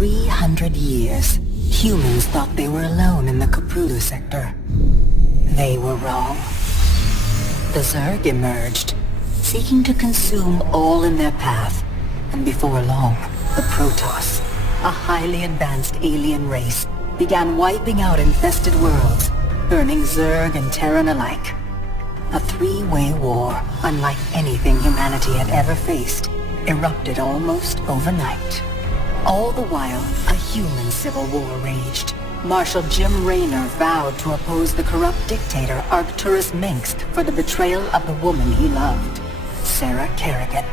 300 years, humans thought they were alone in the Cthulhu sector. They were wrong. The Zerg emerged, seeking to consume all in their path, and before long, the Protoss, a highly advanced alien race, began wiping out infested worlds, burning Zerg and Terran alike. A three-way war, unlike anything humanity had ever faced, erupted almost overnight. All the while, a human civil war raged. Marshal Jim Raynor vowed to oppose the corrupt dictator Arcturus Mengsk for the betrayal of the woman he loved, Sarah Kerrigan.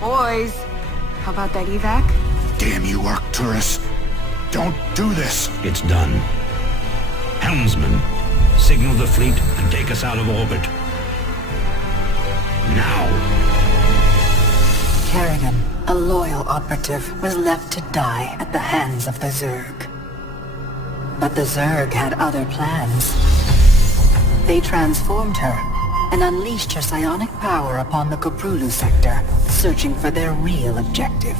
Boys, how about that evac? Damn you, Arcturus. Don't do this. It's done. Helmsman, signal the fleet and take us out of orbit. Now! Kerrigan, a loyal operative, was left to die at the hands of the Zerg. But the Zerg had other plans. They transformed her and unleashed her psionic power upon the Cthulhu sector, searching for their real objective,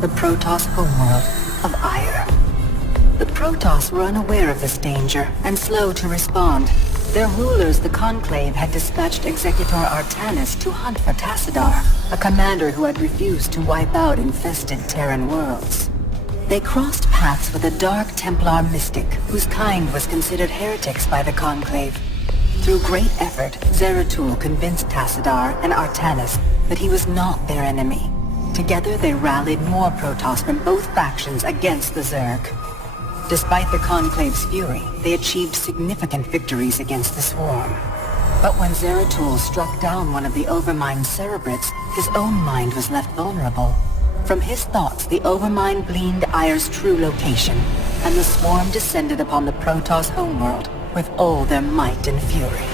the Protoss homeworld of Ire. The Protoss were unaware of this danger and slow to respond. Their rulers, the Conclave, had dispatched Executor Artanis to hunt for Tassadar, a commander who had refused to wipe out infested Terran worlds. They crossed paths with a Dark Templar mystic, whose kind was considered heretics by the Conclave. Through great effort, Zeratul convinced Tassadar and Artanis that he was not their enemy. Together they rallied more Protoss from both factions against the Zerg. Despite the Conclave's fury, they achieved significant victories against the Swarm. But when Zeratul struck down one of the Overmind Cerebrates, his own mind was left vulnerable. From his thoughts, the Overmind gleaned Ire's true location, and the Swarm descended upon the Protoss homeworld with all their might and fury.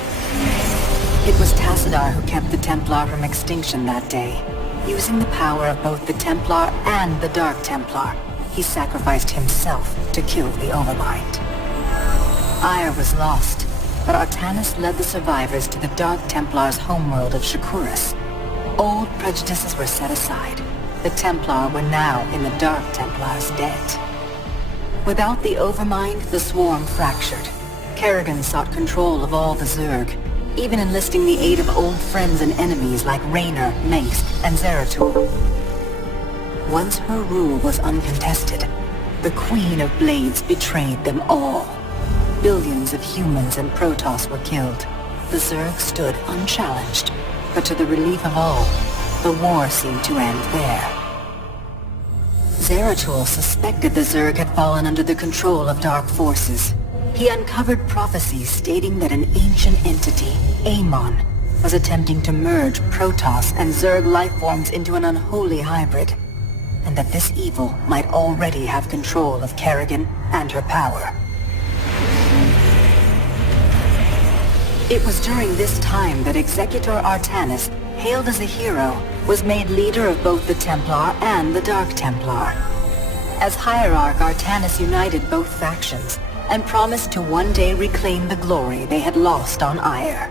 It was Tassadar who kept the Templar from extinction that day. Using the power of both the Templar and the Dark Templar, he sacrificed himself to kill the Overmind. Ire was lost, but Artanis led the survivors to the Dark Templar's homeworld of Shakuras. Old prejudices were set aside. The Templar were now in the Dark Templar's debt. Without the Overmind, the Swarm fractured. Kerrigan sought control of all the Zerg, even enlisting the aid of old friends and enemies like Raynor, Mengsk, and Zeratul. Once her rule was uncontested, the Queen of Blades betrayed them all. Billions of humans and Protoss were killed. The Zerg stood unchallenged, but to the relief of all, the war seemed to end there. Zeratul suspected the Zerg had fallen under the control of dark forces. He uncovered prophecies stating that an ancient entity, Amon, was attempting to merge Protoss and Zerg lifeforms into an unholy hybrid, and that this evil might already have control of Kerrigan and her power. It was during this time that Executor Artanis, hailed as a hero, was made leader of both the Templar and the Dark Templar. As Hierarch, Artanis united both factions, and promised to one day reclaim the glory they had lost on Ire.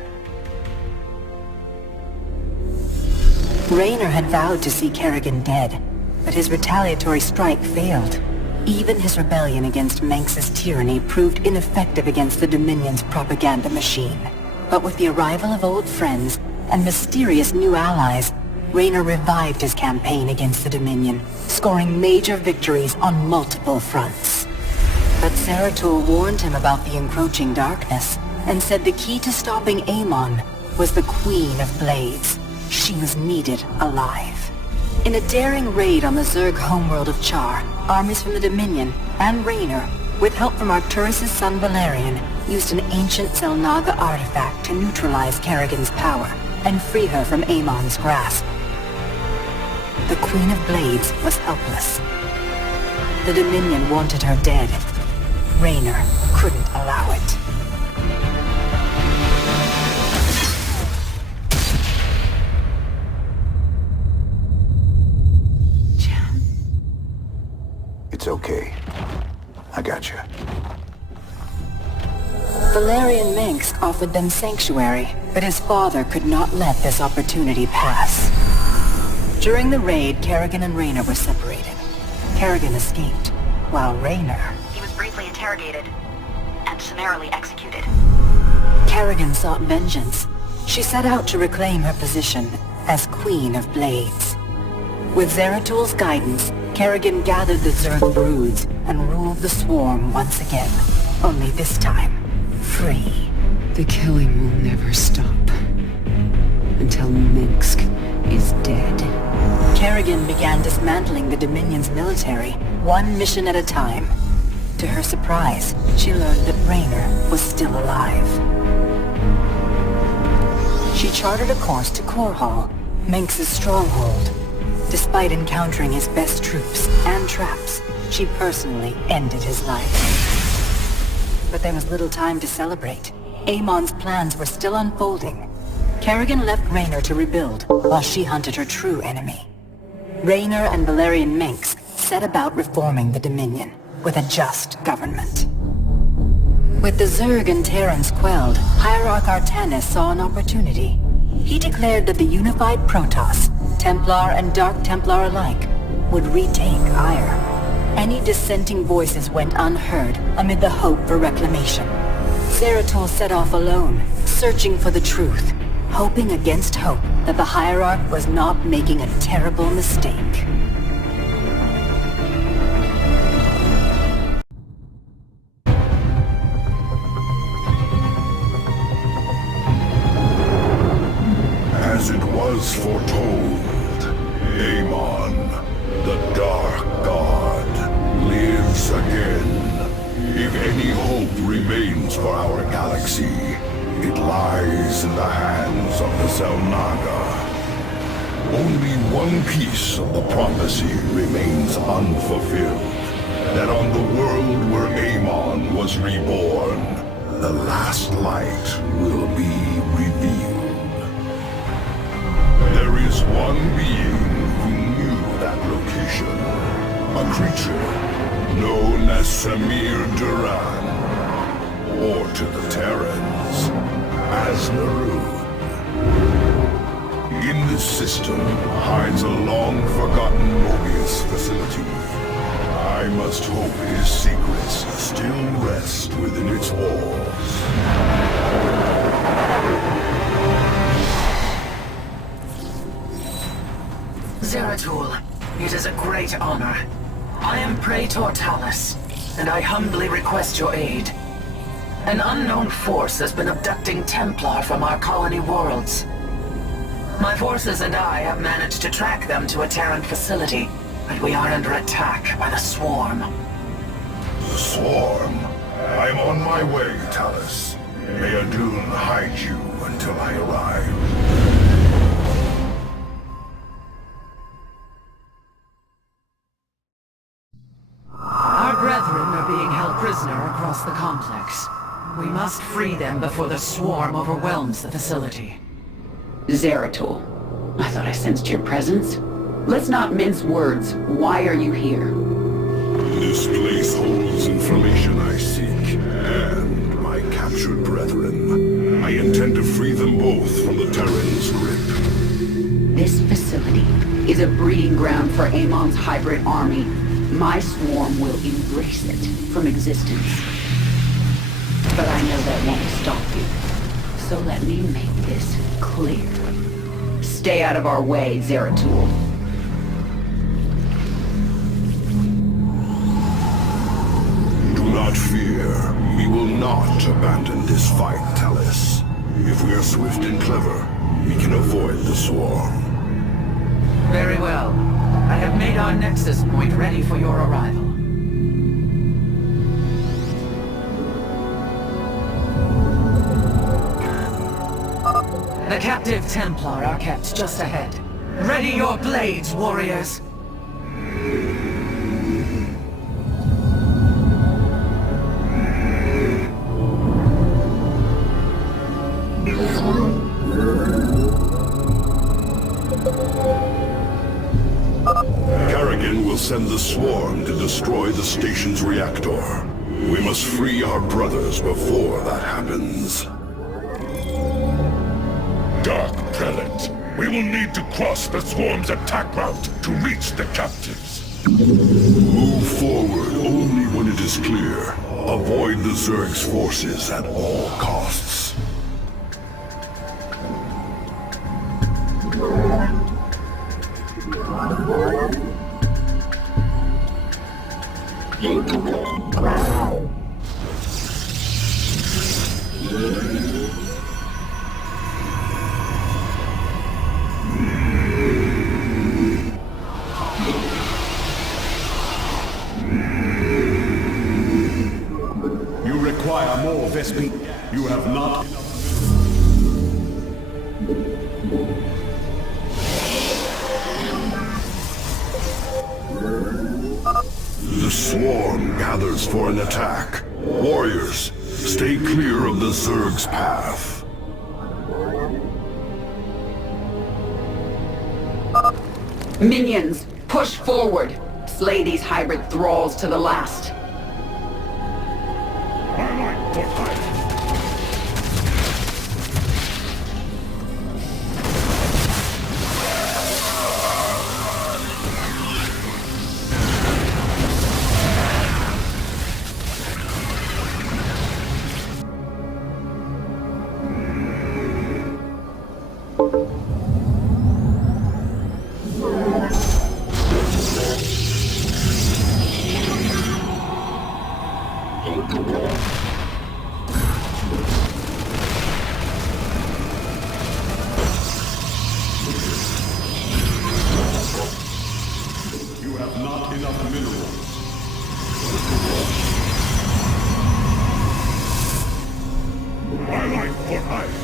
Raynor had vowed to see Kerrigan dead, but his retaliatory strike failed. Even his rebellion against Mengsk's tyranny proved ineffective against the Dominion's propaganda machine. But with the arrival of old friends and mysterious new allies, Raynor revived his campaign against the Dominion, scoring major victories on multiple fronts. But Zeratul warned him about the encroaching darkness, and said the key to stopping Amon was the Queen of Blades. She was needed alive. In a daring raid on the Zerg homeworld of Char, armies from the Dominion and Raynor, with help from Arcturus' son Valerian, used an ancient Zelnaga artifact to neutralize Kerrigan's power and free her from Amon's grasp. The Queen of Blades was helpless. The Dominion wanted her dead. Raynor couldn't allow it. It's okay. I got you. Valerian Mengsk offered them sanctuary, but his father could not let this opportunity pass. During the raid, Kerrigan and Raynor were separated. Kerrigan escaped, while Raynor... He was briefly interrogated and summarily executed. Kerrigan sought vengeance. She set out to reclaim her position as Queen of Blades. With Zeratul's guidance, Kerrigan gathered the Zerg broods and ruled the swarm once again. Only this time, free. The killing will never stop. Until Minsk is dead. Kerrigan began dismantling the Dominion's military, one mission at a time. To her surprise, she learned that Raynor was still alive. She charted a course to Korhal, Minsk's stronghold. Despite encountering his best troops and traps, she personally ended his life. But there was little time to celebrate. Amon's plans were still unfolding. Kerrigan left Raynor to rebuild, while she hunted her true enemy. Raynor and Valerian Minx set about reforming the Dominion, with a just government. With the Zerg and Terrans quelled, Hierarch Artanis saw an opportunity. He declared that the unified Protoss, Templar and Dark Templar alike, would retake Ire. Any dissenting voices went unheard amid the hope for reclamation. Zeratul set off alone, searching for the truth, hoping against hope that the Hierarch was not making a terrible mistake. As it was foretold, Amon, the Dark God, lives again. If any hope remains for our galaxy, it lies in the hands of the Zelnaga. Only one piece of the prophecy remains unfulfilled. That on the world where Amon was reborn, the last light will be revealed. There is one being who knew that location. A creature known as Samir Duran, or to the Terrans, as Narud. In this system hides a long-forgotten Mobius facility. I must hope his secrets still rest within its walls. Zeratul, it is a great honor. I am Praetor Talus, and I humbly request your aid. An unknown force has been abducting Templar from our colony worlds. My forces and I have managed to track them to a Terran facility, but we are under attack by the Swarm. The Swarm? I'm on my way, Talus. May Adun hide you until I arrive. Our brethren are being held prisoner across the complex. We must free them before the Swarm overwhelms the facility. Zeratul, I thought I sensed your presence. Let's not mince words. Why are you here? This place holds information I seek, and my captured brethren. I intend to free them both from the Terran's grip. This facility is a breeding ground for Amon's hybrid army. My swarm will erase it from existence. But I know that won't stop you. So let me make this clear. Stay out of our way, Zeratul. Do not fear. We will not abandon this fight, Talus. If we are swift and clever, we can avoid the Swarm. Very well. I have made our nexus point ready for your arrival. The captive Templar are kept just ahead. Ready your blades, warriors! Kerrigan will send the Swarm to destroy the station's reactor. We must free our brothers before that happens. Dark Prelate, we will need to cross the Swarm's attack route to reach the captives. Move forward only when it is clear. Avoid the Zerg's forces at all costs. You require more Vespi. You have not. The swarm gathers for an attack. Warriors, stay clear of the Zerg's path. Minions, push forward. Slay these hybrid thralls to the last. You have not enough minerals. Twilight for ice.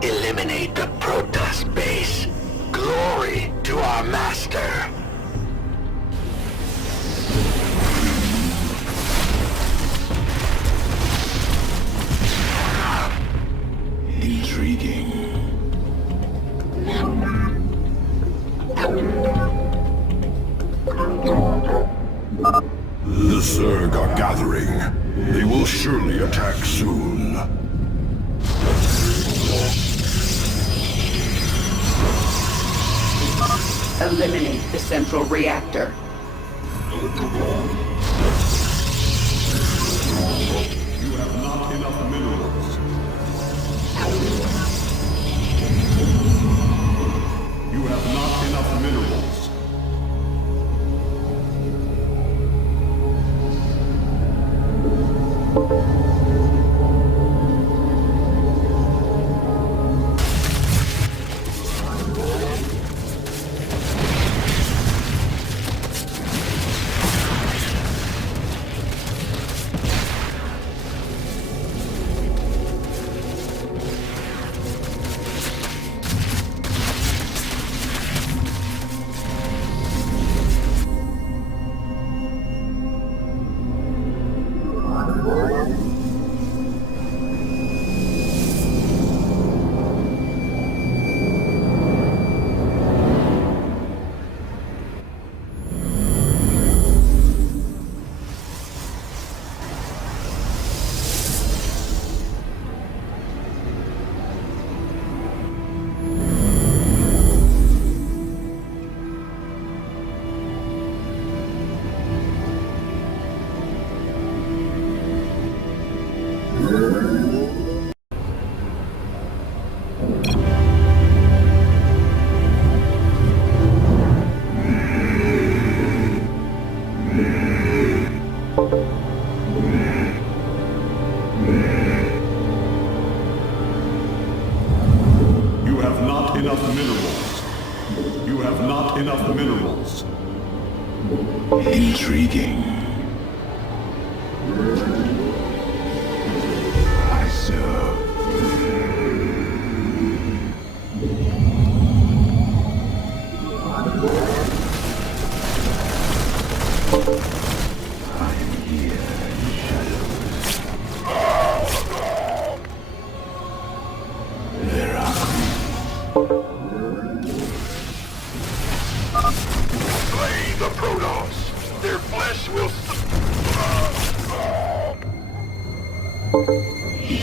Eliminate the Protoss base. Glory to our master. Intriguing. The Zerg are gathering. They will surely attack soon. Eliminate the central reactor. You have not enough minerals. You have not enough minerals. You have not enough minerals. You have not enough minerals. Intriguing. I serve. I am here in shadows. There are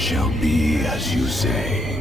shall be as you say.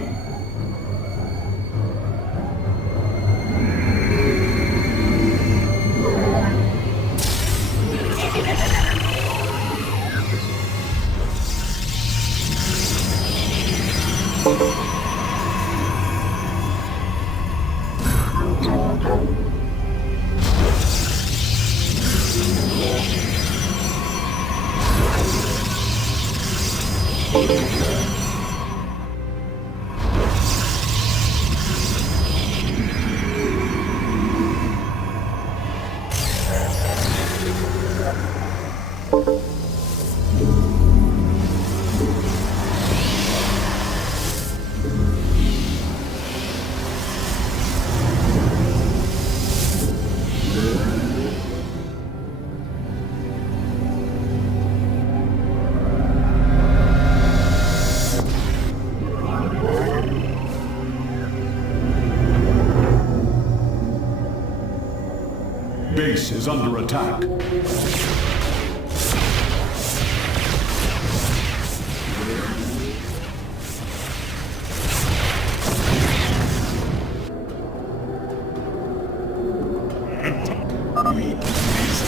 Base is under attack. These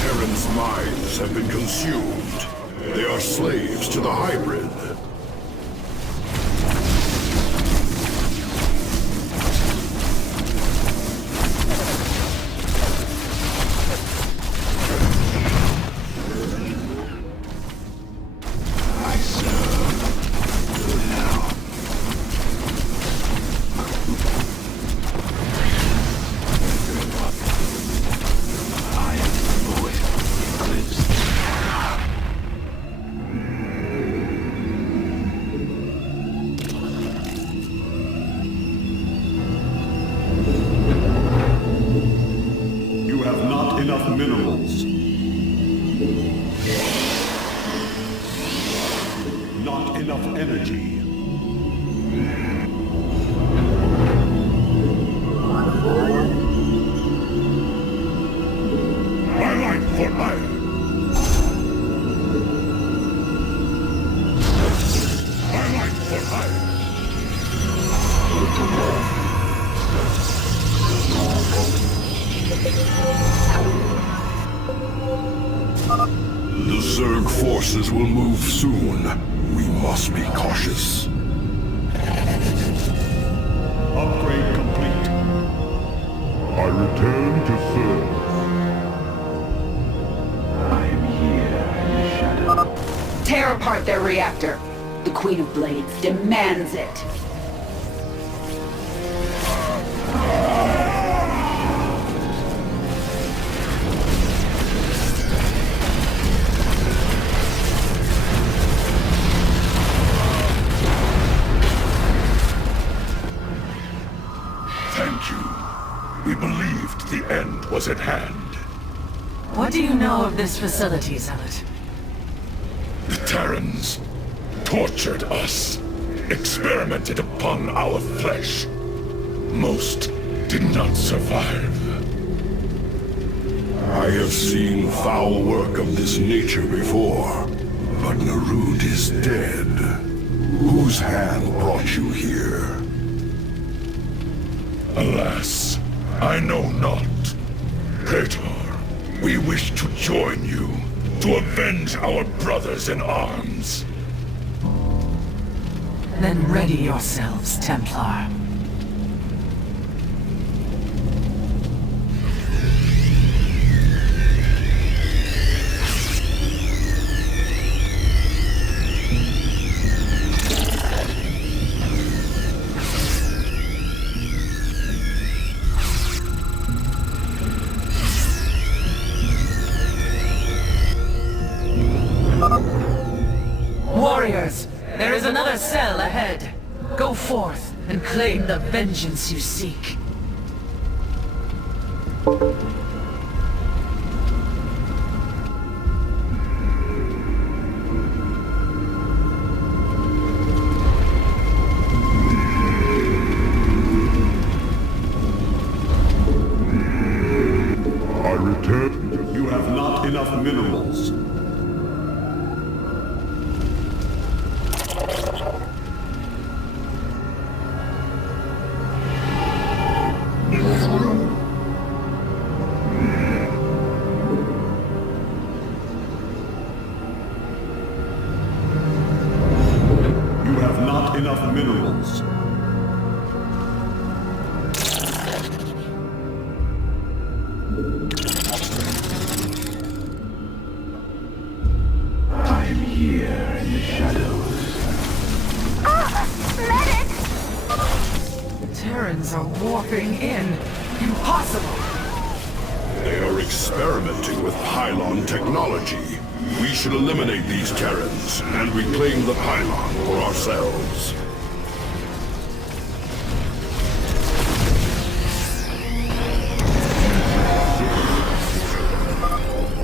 Terrans' minds have been consumed. They are slaves to the hybrid. Enough minerals. Not enough energy. My life for life. My life for life. The Zerg forces will move soon. We must be cautious. Upgrade complete. I return to serve. I am here in the shadow. Tear apart their reactor. The Queen of Blades demands it. We believed the end was at hand. What do you know of this facility, Zealot? The Terrans tortured us, experimented upon our flesh. Most did not survive. I have seen foul work of this nature before, but Narud is dead. Whose hand brought you here? Alas, I know not. Praetor, we wish to join you, to avenge our brothers in arms. Then ready yourselves, Templar. Warriors, there is another cell ahead. Go forth and claim the vengeance you seek. I return. You have not enough minerals. Terrans are warping in. Impossible! They are experimenting with pylon technology. We should eliminate these Terrans and reclaim the pylon for ourselves.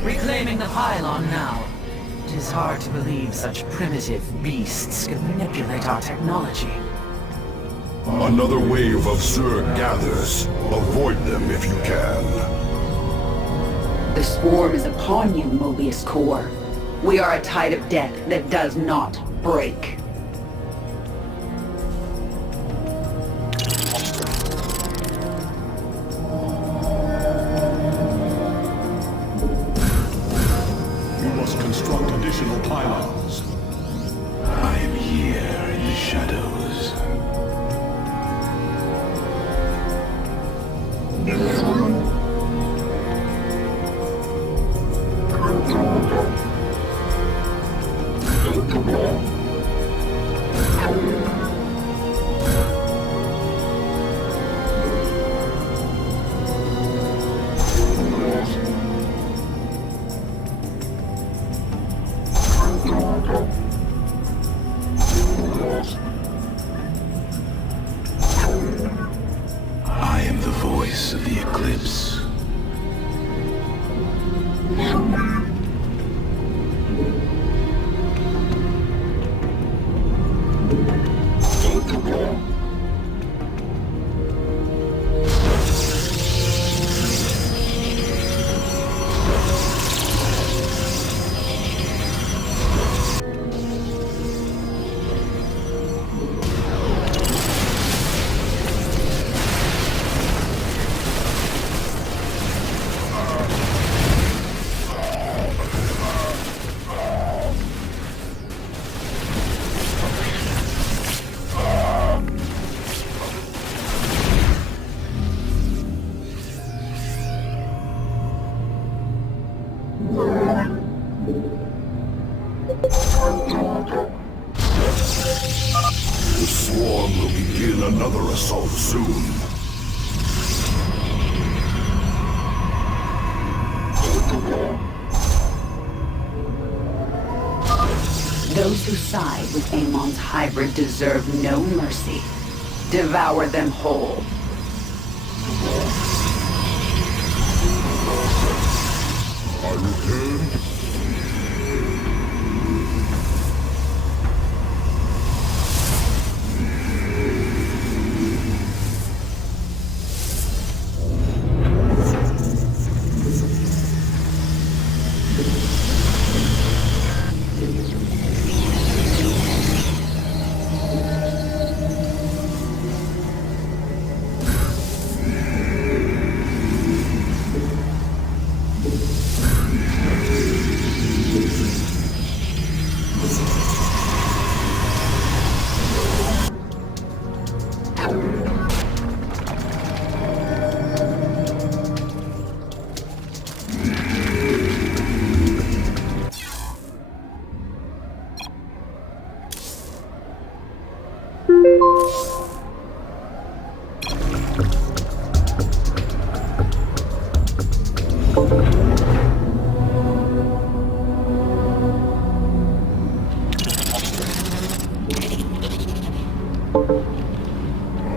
Reclaiming the pylon now. It is hard to believe such primitive beasts could manipulate our technology. Another wave of Zerg gathers. Avoid them if you can. The swarm is upon you, Mobius Core. We are a tide of death that does not break. You must construct additional pylons. I am here in the shadows. I am the voice of the eclipse. The swarm will begin another assault soon. Those who side with Amon's hybrid deserve no mercy. Devour them whole. I return.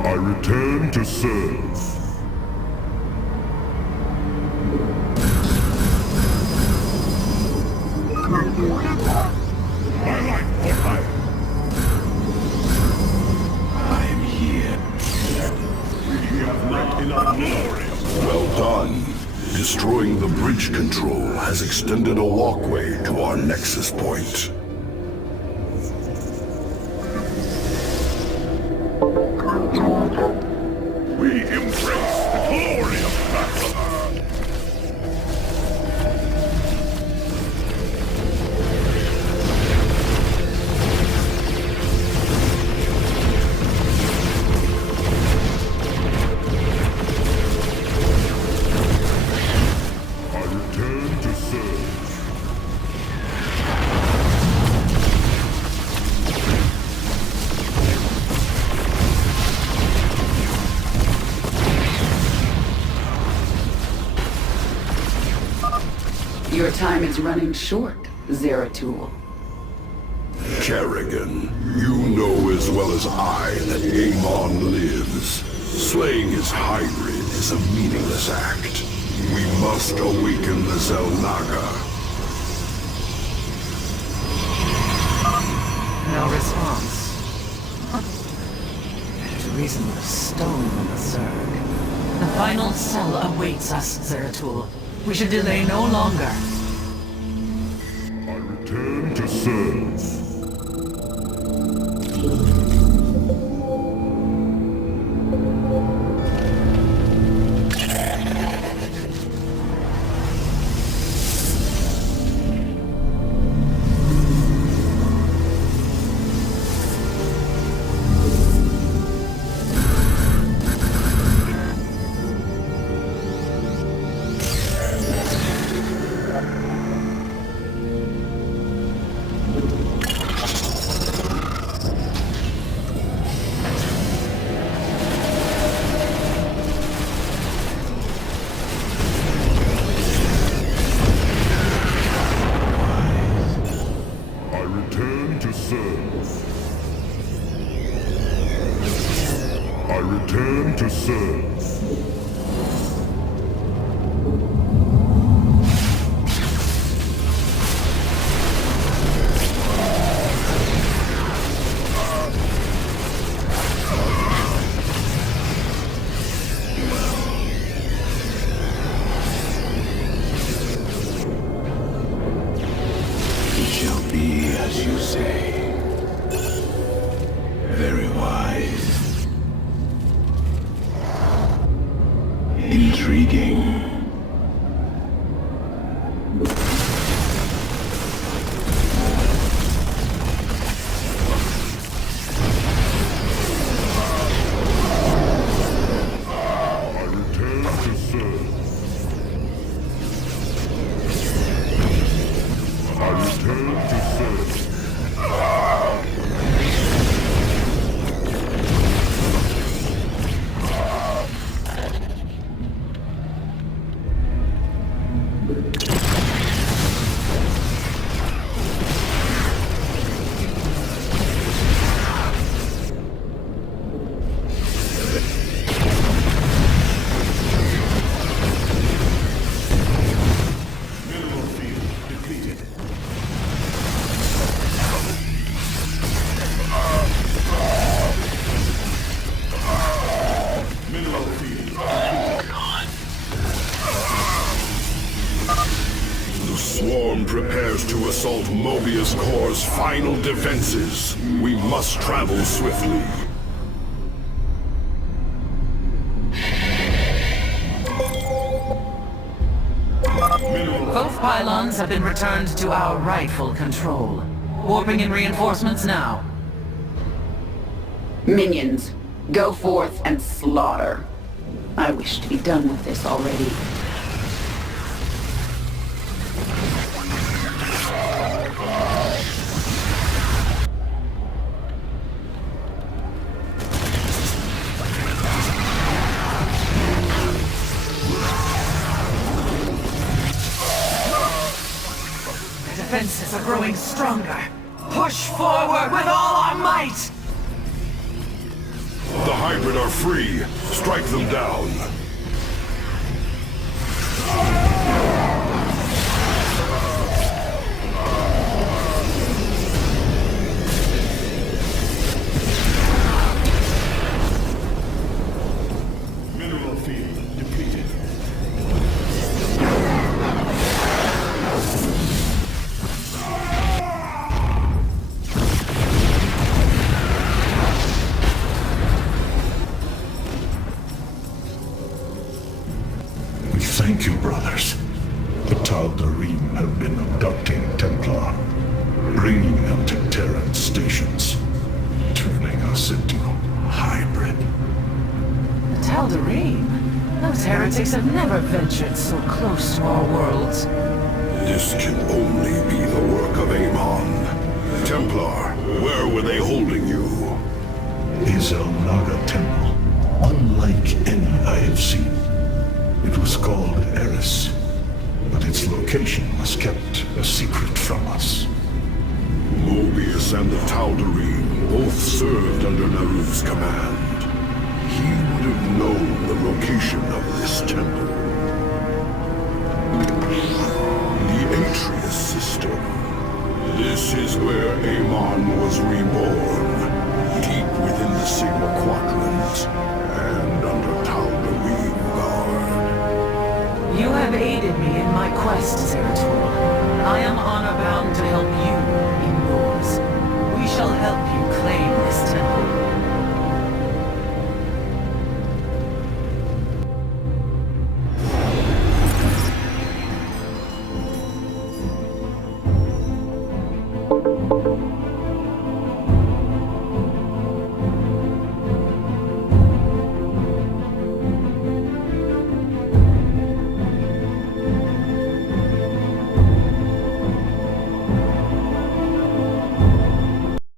I return to serve. I am here. We have not enough minerals. Well done. Destroying the bridge control has extended a walkway to our nexus point. We embrace the glory of battle. I return to serve. Your time is running short, Zeratul. Kerrigan, you know as well as I that Amon lives. Slaying his hybrid is a meaningless act. We must awaken the Zelnaga. No response. Better to reason with a stone than a Zerg. The final cell awaits us, Zeratul. We should delay no longer. I return to serve. I return to serve. It shall be as you say. Very wise. Intriguing. I return to serve. I return to serve. The swarm prepares to assault Mobius Core's final defenses. We must travel swiftly. Both pylons have been returned to our rightful control. Warping in reinforcements now. Minions, go forth and slaughter. I wish to be done with this already. Defenses are growing stronger. Push forward with all our might! The hybrid are free. Strike them down. Mineral field depleted. We thank you, brothers. The Tal'Darim have been abducting Templar, bringing them to Terran stations, turning us into hybrid. The Tal'Darim? Those heretics have never ventured so close to our worlds. This can only be the work of Amon. Templar, where were they holding you? A Zelnaga temple, unlike any I have seen. It was called Eris, but its location was kept a secret from us. Mobius and the Tal'Darim both served under Naruv's command. He would have known the location of this temple. The Atreus system. This is where Amon was reborn, deep within the Sigma Quadrant, and under Tal'Darim guard. You have aided me in my quest, Zeratul. I am honor-bound to help you